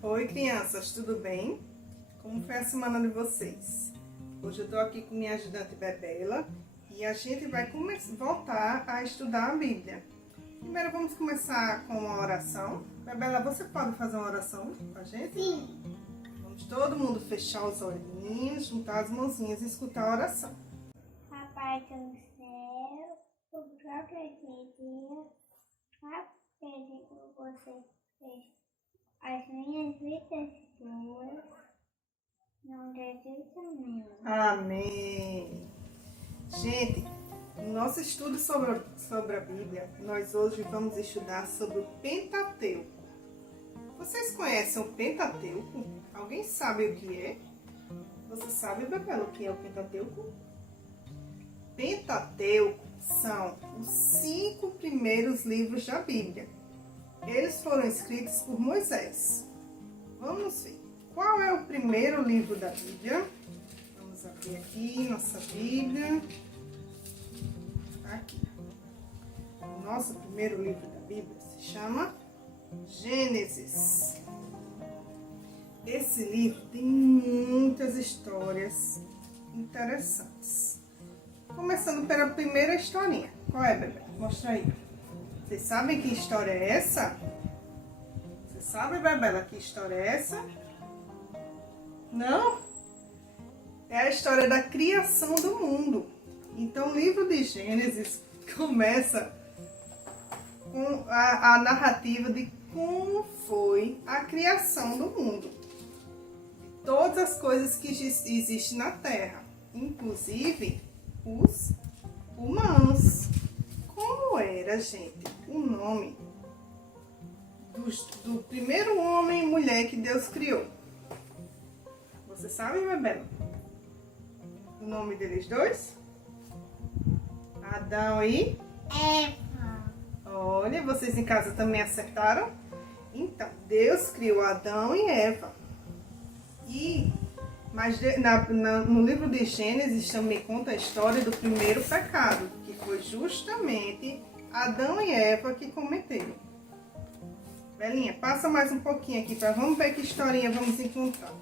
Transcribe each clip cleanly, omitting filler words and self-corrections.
Oi, crianças, tudo bem? Como foi a semana de vocês? Hoje eu estou aqui com minha ajudante Bebela e a gente vai voltar a estudar a Bíblia. Primeiro vamos começar com uma oração. Bebela, você pode fazer uma oração com a gente? Sim. Vamos todo mundo fechar os olhinhos, juntar as mãozinhas e escutar a oração. Papai do céu, o próprio dia, aprende com você fez as minhas vidas suas, não desista mesmo. Amém! Gente, no nosso estudo sobre a Bíblia, nós hoje vamos estudar sobre o Pentateuco. Vocês conhecem o Pentateuco? Alguém sabe o que é? Você sabe, Bebela, o que é o Pentateuco? Pentateuco são os 5 primeiros livros da Bíblia. Eles foram escritos por Moisés. Vamos ver. Qual é o primeiro livro da Bíblia? Vamos abrir aqui nossa Bíblia. Aqui. O nosso primeiro livro da Bíblia se chama Gênesis. Esse livro tem muitas histórias interessantes. Começando pela primeira historinha. Qual é, bebê? Mostra aí. Vocês sabem que história é essa? Você sabe, Bebela, que história é essa? Não? É a história da criação do mundo. Então, o livro de Gênesis começa com a narrativa de como foi a criação do mundo. Todas as coisas que existem na Terra, inclusive os humanos. Como era, gente, o nome do primeiro homem e mulher que Deus criou? Você sabe, Bebela? O nome deles dois? Adão e Eva. Olha, vocês em casa também acertaram? Então, Deus criou Adão e Eva. Mas no livro de Gênesis também conta a história do primeiro pecado, que foi justamente Adão e Eva que cometeram. Belinha, passa mais um pouquinho aqui para vamos ver que historinha vamos encontrar.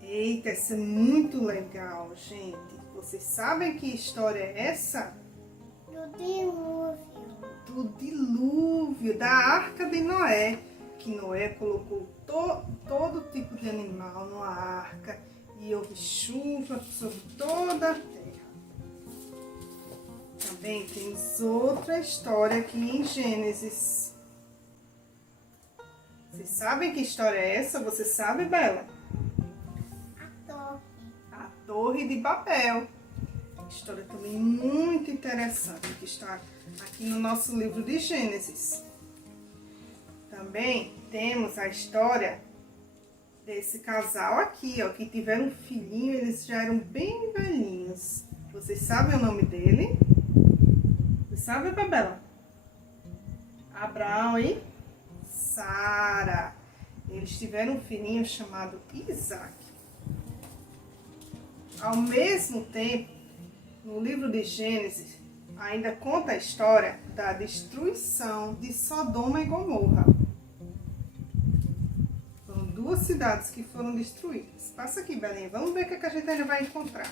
Eita, essa é muito legal, gente. Vocês sabem que história é essa? Do dilúvio. Do dilúvio, da Arca de Noé, que Noé colocou todo tipo de animal numa arca e houve chuva sobre toda a terra. Também temos outra história aqui em Gênesis. Vocês sabem que história é essa? Você sabe, Bela? A torre. A Torre de Babel. História também muito interessante que está aqui no nosso livro de Gênesis. Também temos a história desse casal aqui, ó, que tiveram um filhinho, eles já eram bem velhinhos. Vocês sabem o nome dele? Você sabe, Bebela? Abraão e Sara. Eles tiveram um filhinho chamado Isaac. Ao mesmo tempo, no livro de Gênesis, ainda conta a história da destruição de Sodoma e Gomorra. Foram 2 cidades que foram destruídas. Passa aqui, Belém. Vamos ver o que a gente ainda vai encontrar.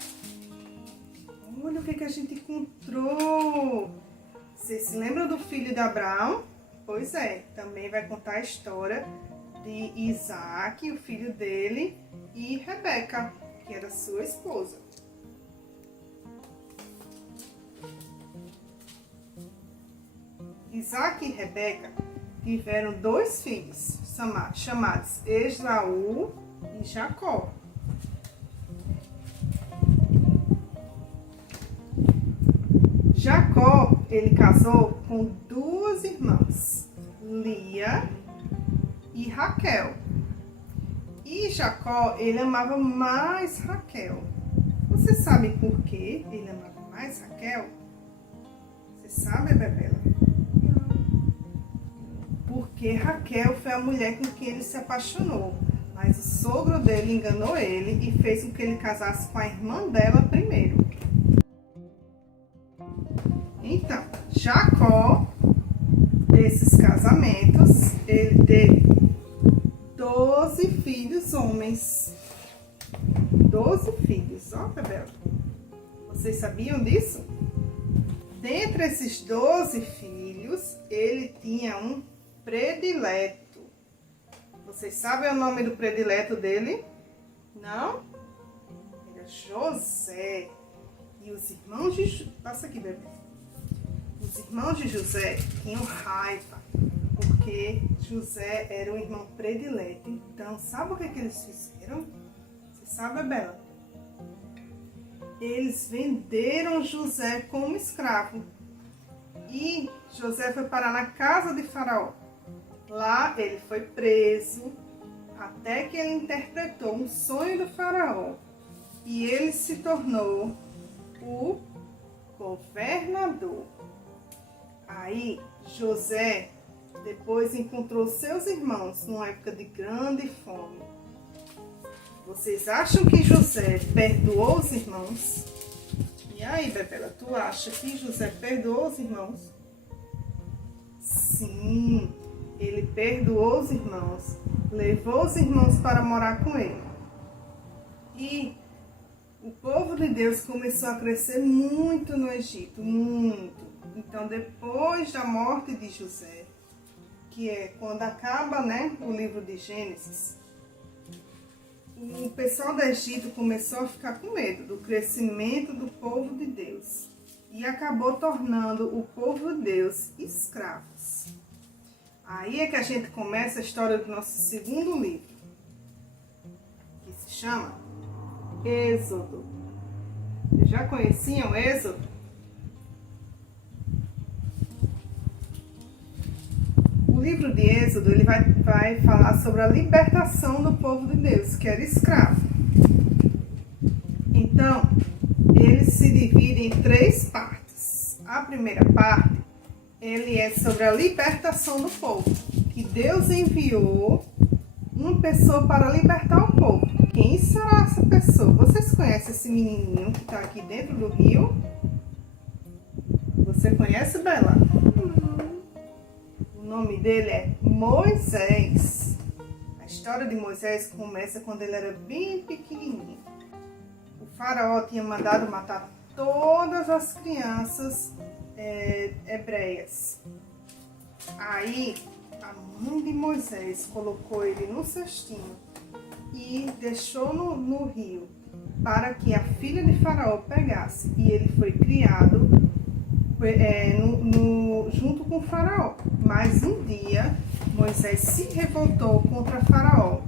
Olha o que a gente encontrou. Você se lembra do filho de Abraão? Pois é, também vai contar a história de Isaac, o filho dele, e Rebeca, que era sua esposa. Isaac e Rebeca tiveram 2 filhos, chamados Esaú e Jacó. Jacó, ele casou com 2 irmãs, Lia e Raquel. E Jacó, ele amava mais Raquel. Você sabe por que ele amava mais Raquel? Você sabe, Bebela? Porque Raquel foi a mulher com quem ele se apaixonou. Mas o sogro dele enganou ele e fez com que ele casasse com a irmã dela primeiro. Então, Jacó, desses casamentos, ele teve 12 12 filhos homens. 12 filhos, ó, Bebel. Vocês sabiam disso? Dentre esses 12 filhos, ele tinha um predileto. Vocês sabem o nome do predileto dele? Não? Era José. E os irmãos de... Passa aqui, bebê. Os irmãos de José tinham raiva, porque José era um irmão predileto. Então, sabe o que eles fizeram? Você sabe, Bela? Eles venderam José como escravo. E José foi parar na casa de Faraó. Lá ele foi preso, até que ele interpretou um sonho do Faraó. E ele se tornou o governador. Aí José depois encontrou seus irmãos numa época de grande fome. Vocês acham que José perdoou os irmãos? E aí, Bebela, tu acha que José perdoou os irmãos? Sim, ele perdoou os irmãos, levou os irmãos para morar com ele. E o povo de Deus começou a crescer muito no Egito, muito. Então, depois da morte de José, que é quando acaba, né, o livro de Gênesis, o pessoal do Egito começou a ficar com medo do crescimento do povo de Deus e acabou tornando o povo de Deus escravos. Aí é que a gente começa a história do nosso segundo livro, que se chama Êxodo. Vocês já conheciam Êxodo? O livro de Êxodo ele vai falar sobre a libertação do povo de Deus, que era escravo. Então, ele se divide em 3 partes. A primeira parte, ele é sobre a libertação do povo, que Deus enviou uma pessoa para libertar o povo. Quem será essa pessoa? Vocês conhecem esse menininho que está aqui dentro do rio? Você conhece, Bela? O nome dele é Moisés. A história de Moisés começa quando ele era bem pequenininho. O faraó tinha mandado matar todas as crianças hebreias. Aí a mãe de Moisés colocou ele no cestinho e deixou no rio para que a filha de Faraó pegasse. E ele foi criado junto com Faraó. Mas um dia Moisés se revoltou contra Faraó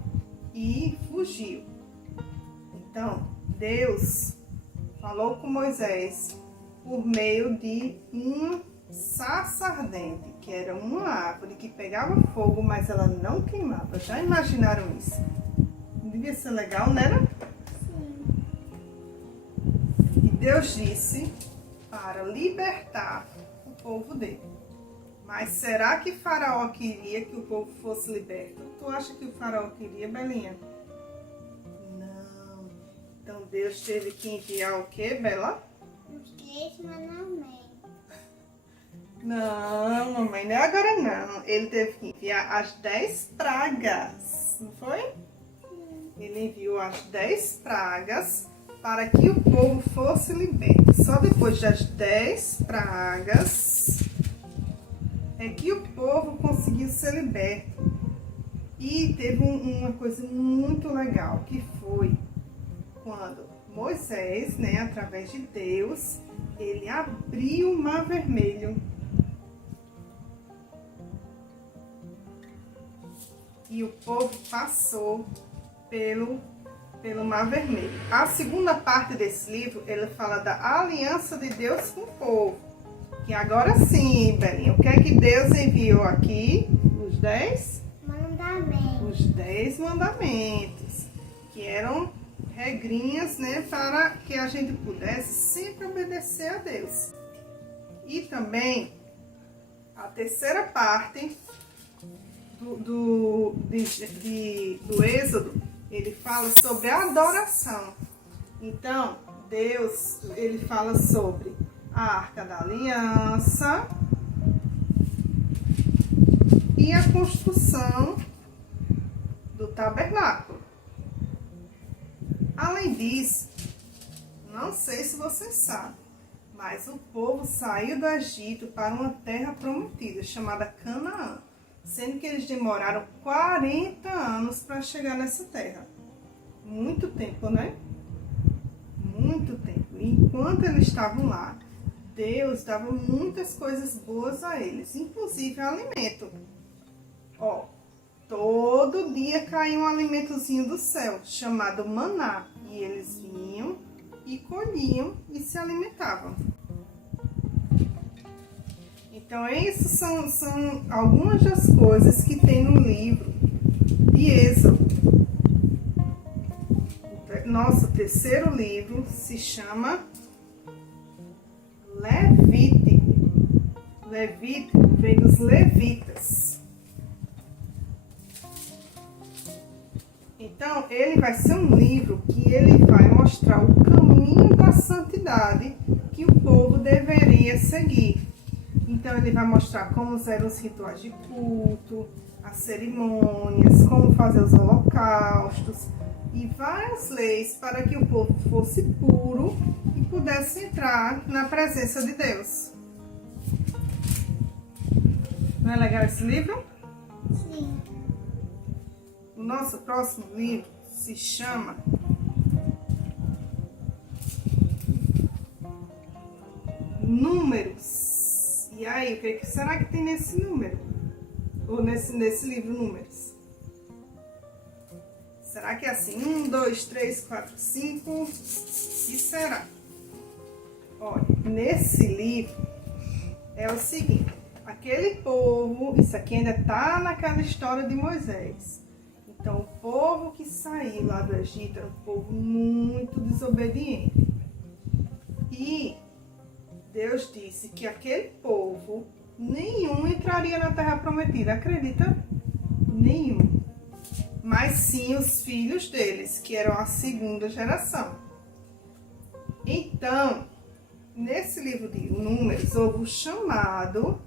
e fugiu. Então Deus falou com Moisés por meio de uma sarça ardente, que era uma árvore que pegava fogo, mas ela não queimava. Já imaginaram isso? Devia ser legal, não era? Sim. E Deus disse para libertar o povo dele. Mas será que Faraó queria que o povo fosse liberto? Tu acha que o Faraó queria, Belinha? Não. Então Deus teve que enviar o quê, Bela? Os 10 mandamentos. Não, mamãe, não é agora não. Ele teve que enviar as 10 pragas, não foi? Sim. Ele enviou as 10 pragas para que o povo fosse liberto. Só depois das 10 pragas é que o povo conseguiu ser liberto. E teve uma coisa muito legal, que foi quando Moisés, né, através de Deus, ele abriu o Mar Vermelho. E o povo passou pelo Mar Vermelho. A segunda parte desse livro, ele fala da aliança de Deus com o povo. Que agora sim, Belinha, o que é que Deus enviou aqui? Os 10? Mandamentos. Os 10 mandamentos. Que eram regrinhas, né, para que a gente pudesse sempre obedecer a Deus. E também a terceira parte do Êxodo, ele fala sobre a adoração. Então, Deus, ele fala sobre a Arca da Aliança e a construção do tabernáculo. Além disso, não sei se você sabe, mas o povo saiu do Egito para uma terra prometida, chamada Canaã, sendo que eles demoraram 40 anos para chegar nessa terra. Muito tempo, né? Muito tempo. E enquanto eles estavam lá, Deus dava muitas coisas boas a eles, inclusive alimento. Ó, todo dia caía um alimentozinho do céu, chamado maná, e eles vinham e colhiam e se alimentavam. Então, essas são algumas das coisas que tem no livro de Êxodo. Nosso terceiro livro se chama Levítico. Levítico vem dos levitas. Então, ele vai ser um livro que ele vai mostrar o caminho da santidade que o povo deveria seguir. Então, ele vai mostrar como eram os rituais de culto, as cerimônias, como fazer os holocaustos e várias leis para que o povo fosse puro e pudesse entrar na presença de Deus. Não é legal esse livro? Sim. O nosso próximo livro se chama Números. E aí, o que será que tem nesse número? Ou nesse livro Números? Será que é assim? 1, 2, 3, 4, 5? O que será? Olha, nesse livro é o seguinte. Aquele povo, isso aqui ainda está naquela história de Moisés. Então, o povo que saiu lá do Egito era um povo muito desobediente. E Deus disse que aquele povo, nenhum entraria na terra prometida. Acredita? Nenhum. Mas sim os filhos deles, que eram a segunda geração. Então, nesse livro de Números, houve o chamado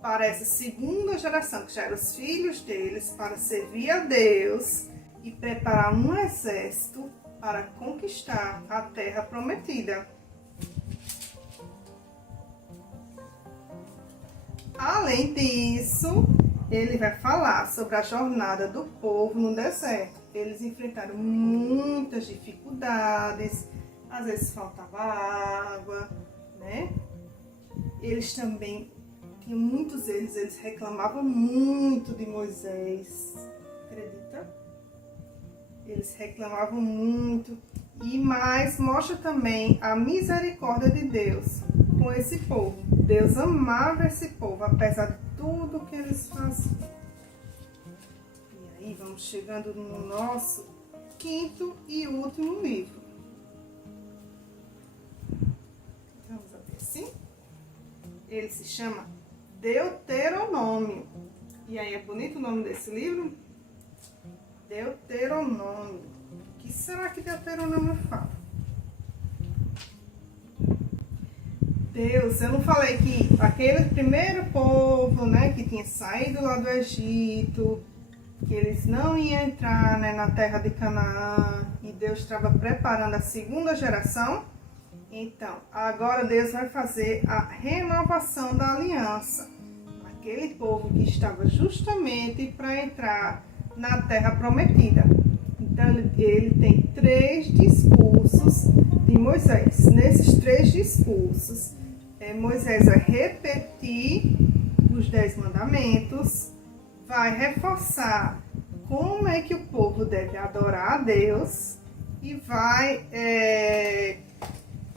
para essa segunda geração, que já eram os filhos deles, para servir a Deus e preparar um exército para conquistar a terra prometida. Além disso, ele vai falar sobre a jornada do povo no deserto. Eles enfrentaram muitas dificuldades, às vezes faltava água, né? Eles também tinham muitos erros, eles reclamavam muito de Moisés, acredita? Eles reclamavam muito. E mais mostra também a misericórdia de Deus com esse povo. Deus amava esse povo, apesar de tudo que eles faziam. E aí vamos chegando no nosso quinto e último livro. Vamos até assim. Ele se chama Deuteronômio. E aí é bonito o nome desse livro? Deuteronômio. O que será que Deuteronômio fala? Deus, eu não falei que aquele primeiro povo, né, que tinha saído lá do Egito, que eles não iam entrar, né, na terra de Canaã, e Deus estava preparando a segunda geração? Então, agora Deus vai fazer a renovação da aliança. Aquele povo que estava justamente para entrar na terra prometida. Então, ele tem 3 discursos de Moisés. Nesses 3 discursos, Moisés vai repetir os 10 mandamentos, vai reforçar como é que o povo deve adorar a Deus e vai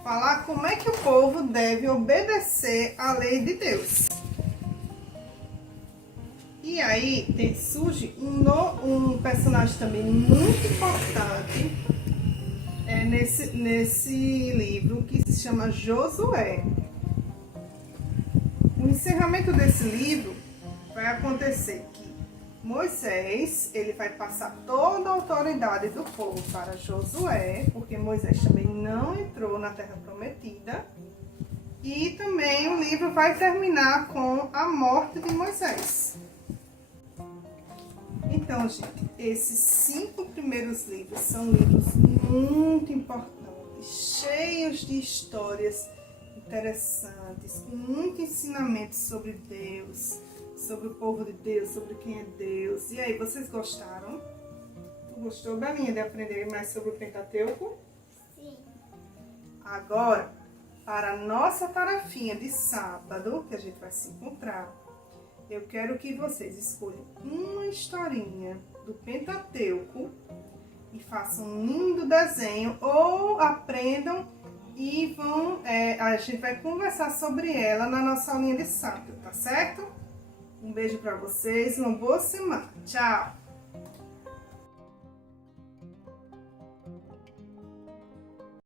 falar como é que o povo deve obedecer à lei de Deus. E aí surge um personagem também muito importante nesse livro, que se chama Josué. O encerramento desse livro vai acontecer que Moisés, ele vai passar toda a autoridade do povo para Josué, porque Moisés também não entrou na terra prometida. E também o livro vai terminar com a morte de Moisés. Então, Então, gente, esses 5 primeiros livros são livros muito importantes, cheios de histórias interessantes, com muito ensinamento sobre Deus, sobre o povo de Deus, sobre quem é Deus. E aí, vocês gostaram? Tu gostou, Belinha, de aprender mais sobre o Pentateuco? Sim. Agora, para a nossa tarefinha de sábado, que a gente vai se encontrar, eu quero que vocês escolham uma historinha do Pentateuco e façam um lindo desenho, ou aprendam e vão, a gente vai conversar sobre ela na nossa aulinha de sábado, tá certo? Um beijo para vocês, uma boa semana. Tchau!